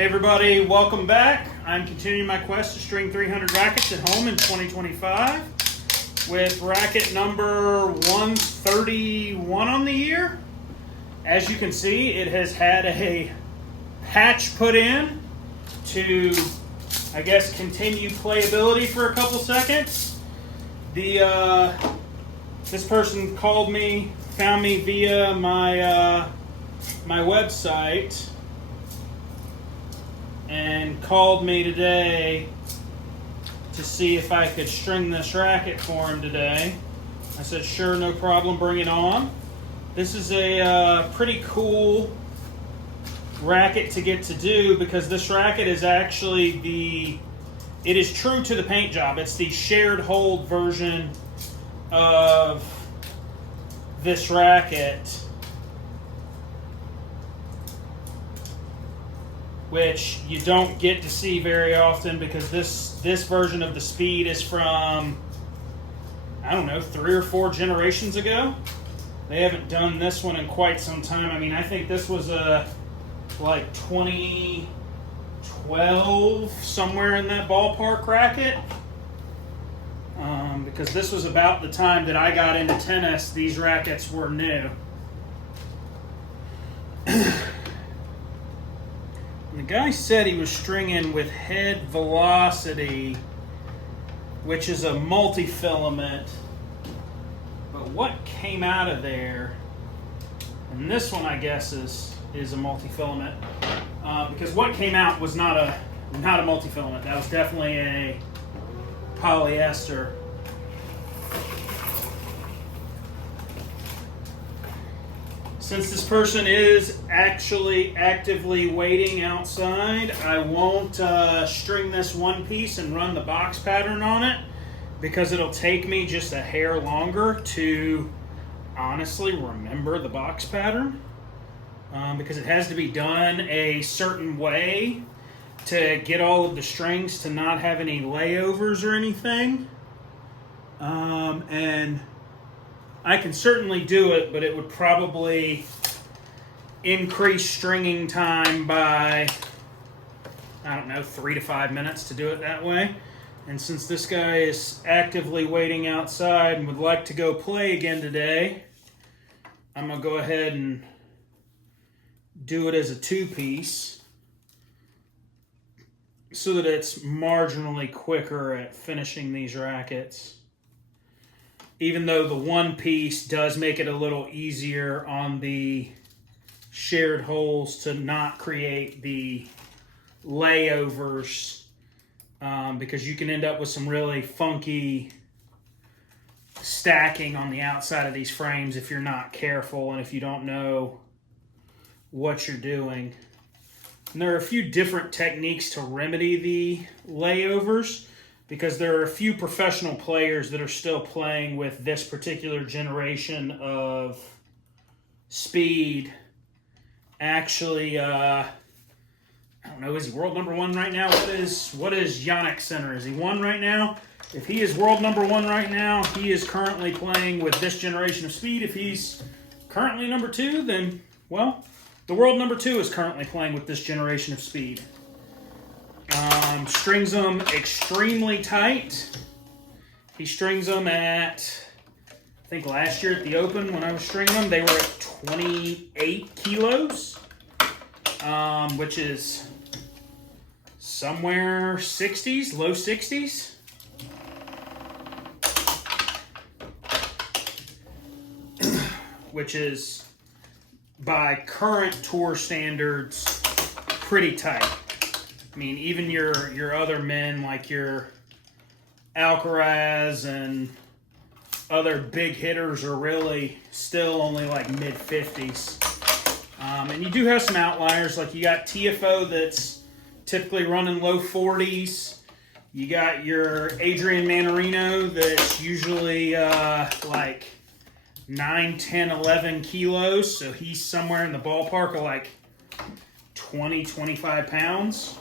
Hey everybody, welcome back. I'm continuing my quest to string 300 rackets at home in 2025 with racket number 131 on the year. As you can see, it has had a patch put in to, I guess, continue playability for a couple seconds. This person called me, found me via my website, and called me today to see if I could string this racket for him today. I said, sure, no problem, bring it on. This is a pretty cool racket to get to do because this racket is actually it is true to the paint job. It's the shared hold version of this racket, which you don't get to see very often because this version of the Speed is from, I don't know, 3 or 4 generations ago. They haven't done this one in quite some time. I mean, I think this was like 2012, somewhere in that ballpark racket. Because this was about the time that I got into tennis. These rackets were new. The guy said he was stringing with Head Velocity, which is a multi-filament. But what came out of there, and this one I guess is a multi-filament, because what came out was not a multi-filament. That was definitely a polyester. Since this person is actually actively waiting outside, I won't string this one piece and run the box pattern on it because it'll take me just a hair longer to honestly remember the box pattern, because it has to be done a certain way to get all of the strings to not have any layovers or anything. And I can certainly do it, but it would probably increase stringing time by, I don't know, 3 to 5 minutes to do it that way. And since this guy is actively waiting outside and would like to go play again today, I'm going to go ahead and do it as a 2-piece so that it's marginally quicker at finishing these rackets. Even though the 1-piece does make it a little easier on the shared holes to not create the layovers, because you can end up with some really funky stacking on the outside of these frames if you're not careful and if you don't know what you're doing. And there are a few different techniques to remedy the layovers, because there are a few professional players that are still playing with this particular generation of Speed. Actually, I don't know, is he world number 1 right now? What is Youtek center? Is he 1 right now? If he is world number 1 right now, he is currently playing with this generation of Speed. If he's currently number 2, then, well, the world number 2 is currently playing with this generation of Speed. Strings them extremely tight. He strings them at, I think last year at the Open when I was stringing them, they were at 28 kilos, which is somewhere 60s, low 60s. Which is, by current tour standards, pretty tight. I mean, even your other men, like your Alcaraz and other big hitters, are really still only like mid-50s. And you do have some outliers, like you got TFO that's typically running low 40s. You got your Adrian Manarino that's usually like 9, 10, 11 kilos. So he's somewhere in the ballpark of like 20, 25 pounds.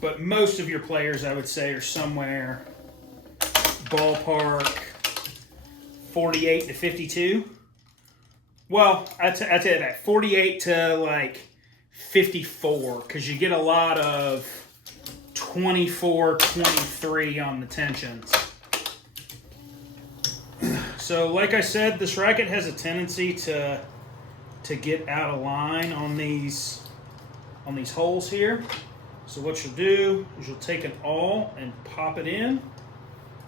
But most of your players, I would say, are somewhere ballpark 48 to 52. Well, I'd say that 48 to like 54, because you get a lot of 24, 23 on the tensions. So like I said, this racket has a tendency to get out of line on these holes here. So what you'll do is you'll take an awl and pop it in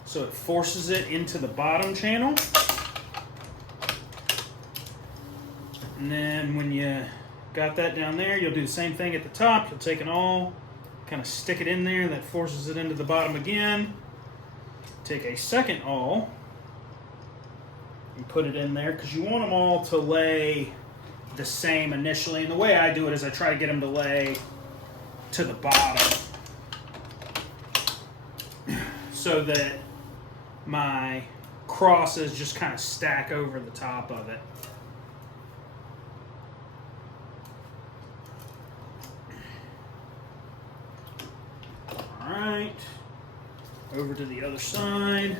so it forces it into the bottom channel. And then when you got that down there, you'll do the same thing at the top. You'll take an awl, kind of stick it in there, that forces it into the bottom again. Take a second awl and put it in there, because you want them all to lay the same initially. And the way I do it is I try to get them to lay to the bottom so that my crosses just kind of stack over the top of it. All right, over to the other side.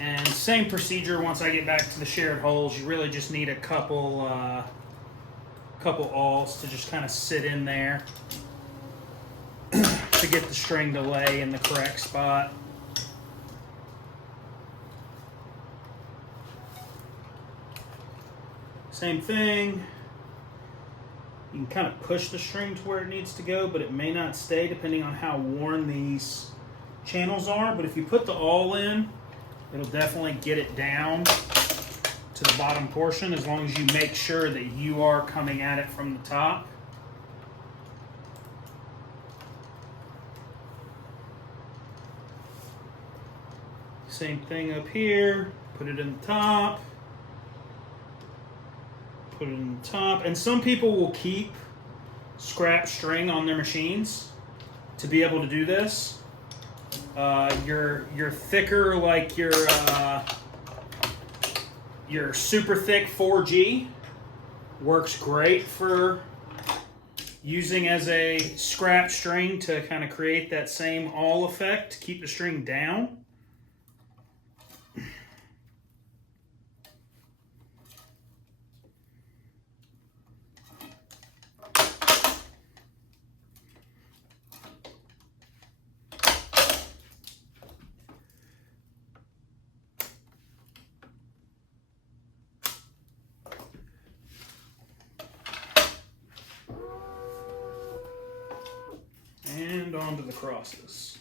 And same procedure once I get back to the shared holes. You really just need a couple awls to just kind of sit in there to get the string to lay in the correct spot. Same thing. You can kind of push the string to where it needs to go, but it may not stay depending on how worn these channels are. But if you put the awl in, it'll definitely get it down to the bottom portion, as long as you make sure that you are coming at it from the top. Same thing up here. Put it in the top. Put it in the top. And some people will keep scrap string on their machines to be able to do this. Your thicker, like your super thick 4G works great for using as a scrap string to kind of create that same awl effect to keep the string down. And onto the crosses.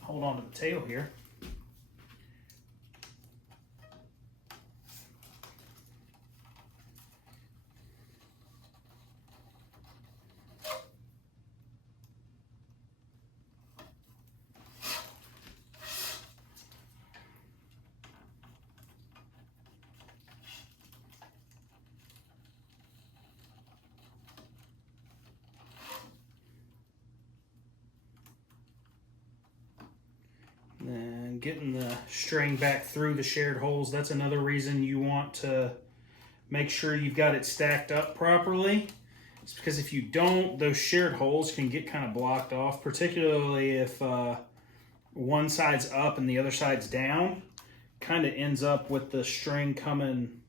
Hold on to the tail here. And getting the string back through the shared holes, that's another reason you want to make sure you've got it stacked up properly. It's because if you don't, those shared holes can get kind of blocked off, particularly if one side's up and the other side's down. Kind of ends up with the string coming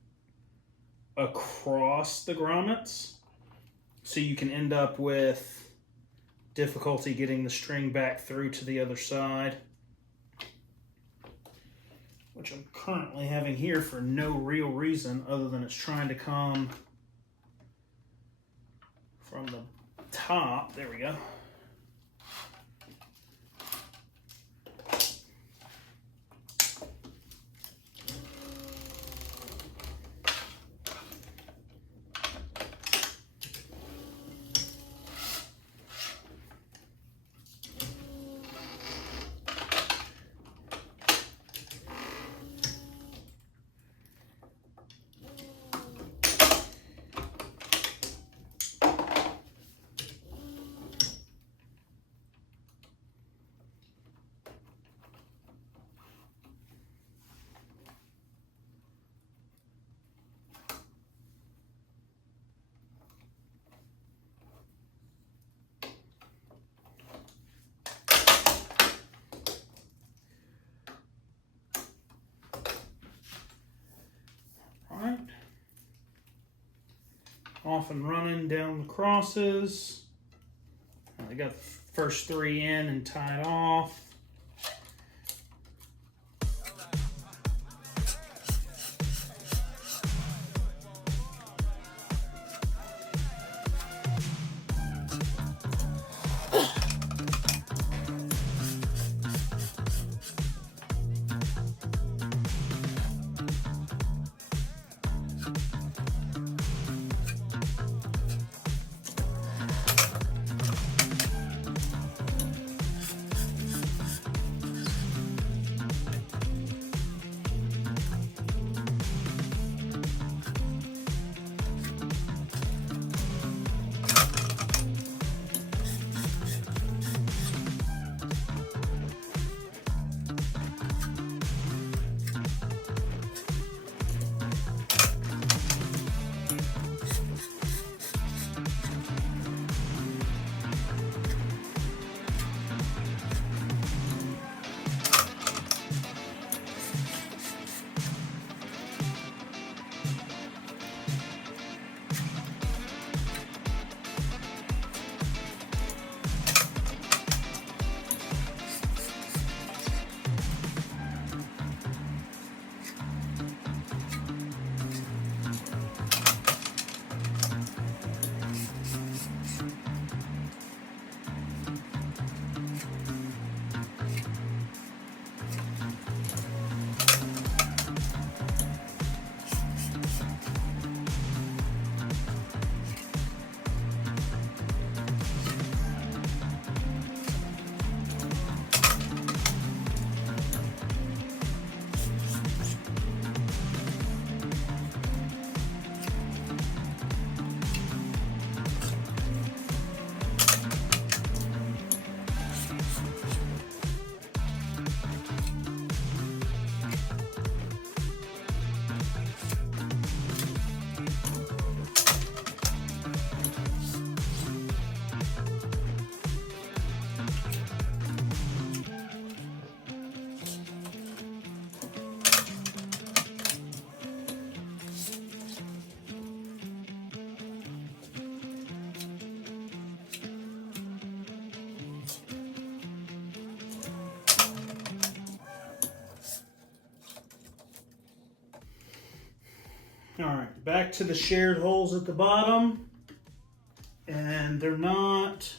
across the grommets. So you can end up with difficulty getting the string back through to the other side, which I'm currently having here for no real reason other than it's trying to come from the top. There we go. off and running down the crosses. I got the first 3 in and tied off. All right, back to the shared holes at the bottom, and they're not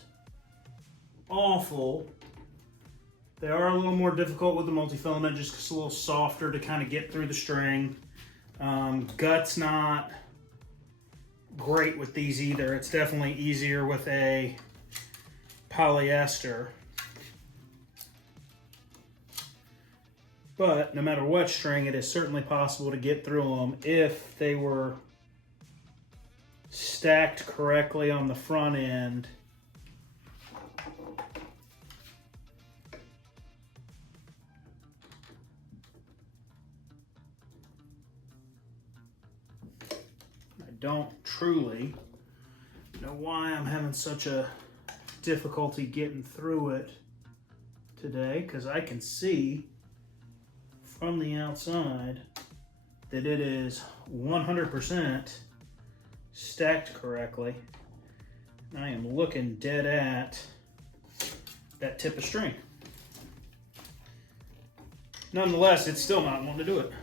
awful. They are a little more difficult with the multi-filament, just 'cause it's a little softer to kind of get through the string. Gut's not great with these either. It's definitely easier with a polyester. But no matter what string, it is certainly possible to get through them if they were stacked correctly on the front end. I don't truly know why I'm having such a difficulty getting through it today, because I can see from the outside that it is 100% stacked correctly. I am looking dead at that tip of string. Nonetheless, it's still not wanting to do it.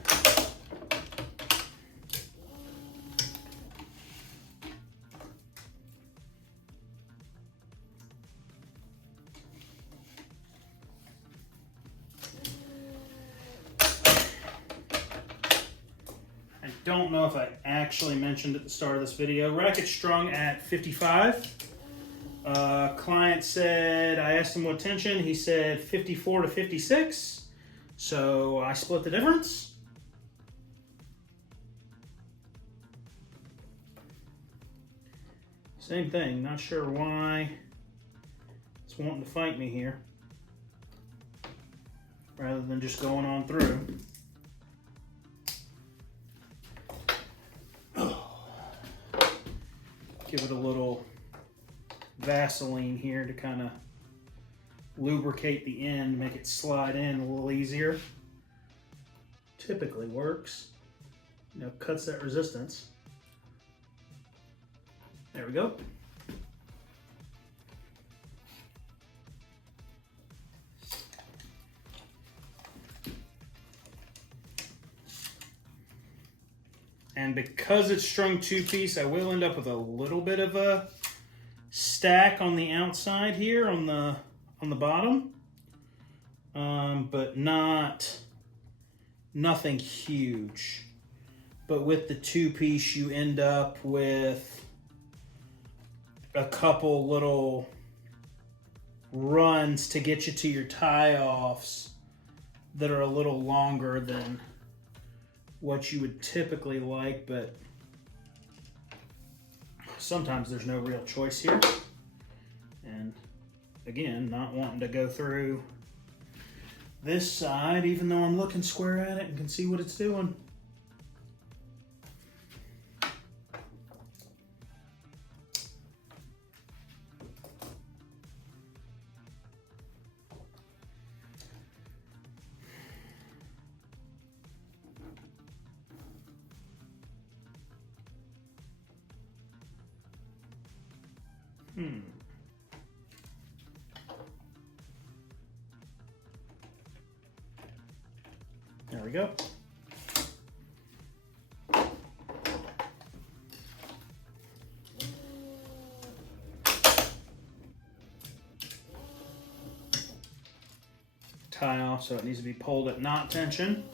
Don't know if I actually mentioned at the start of this video. Racket strung at 55. Client said, I asked him what tension. He said 54 to 56. So I split the difference. Same thing. Not sure why it's wanting to fight me here, rather than just going on through. Give it a little Vaseline here to kind of lubricate the end, make it slide in a little easier. Typically works, you know, cuts that resistance. There we go. And because it's strung 2-piece, I will end up with a little bit of a stack on the outside here on the bottom, but nothing huge. But with the 2-piece, you end up with a couple little runs to get you to your tie-offs that are a little longer than what you would typically like, but sometimes there's no real choice here. And again, not wanting to go through this side, even though I'm looking square at it and can see what it's doing. There we go. Tie off, so it needs to be pulled at knot tension.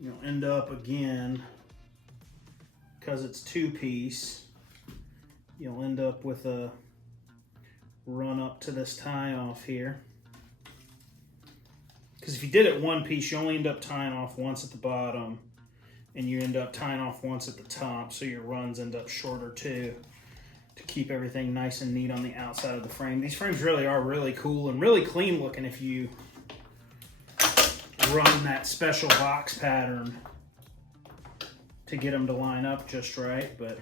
You'll end up again, because it's 2-piece, you'll end up with a run up to this tie off here. Because if you did it 1-piece, you only end up tying off once at the bottom, and you end up tying off once at the top, so your runs end up shorter too, to keep everything nice and neat on the outside of the frame. These frames really are really cool and really clean looking if you run that special box pattern to get them to line up just right, but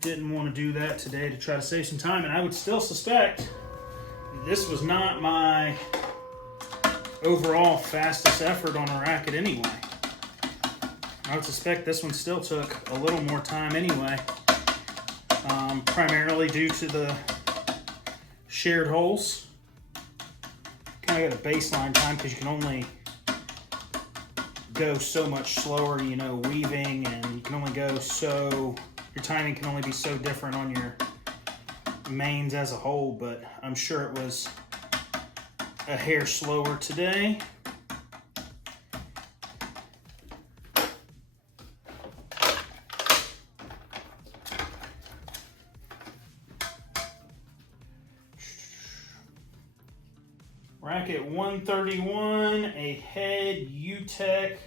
didn't want to do that today to try to save some time. And I would still suspect this was not my overall fastest effort on a racket anyway. I would suspect this one still took a little more time anyway, primarily due to the shared holes. Kind of got a baseline time because you can only go so much slower, you know, weaving, and you can only go so, your timing can only be so different on your mains as a whole, but I'm sure it was a hair slower today. Racket 131, a Head Youtek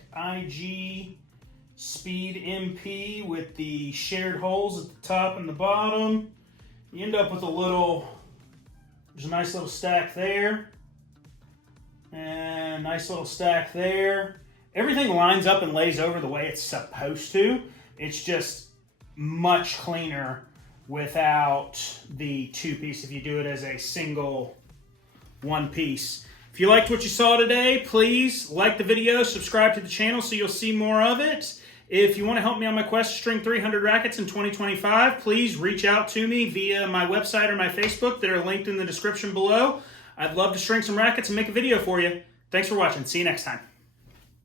Speed MP with the shared holes at the top and the bottom. You end up with a little, there's a nice little stack there, and nice little stack there. Everything lines up and lays over the way it's supposed to. It's just much cleaner without the 2-piece if you do it as a single 1-piece. If you liked what you saw today, please like the video, subscribe to the channel so you'll see more of it. If you want to help me on my quest to string 300 rackets in 2025, please reach out to me via my website or my Facebook that are linked in the description below. I'd love to string some rackets and make a video for you. Thanks for watching. See you next time.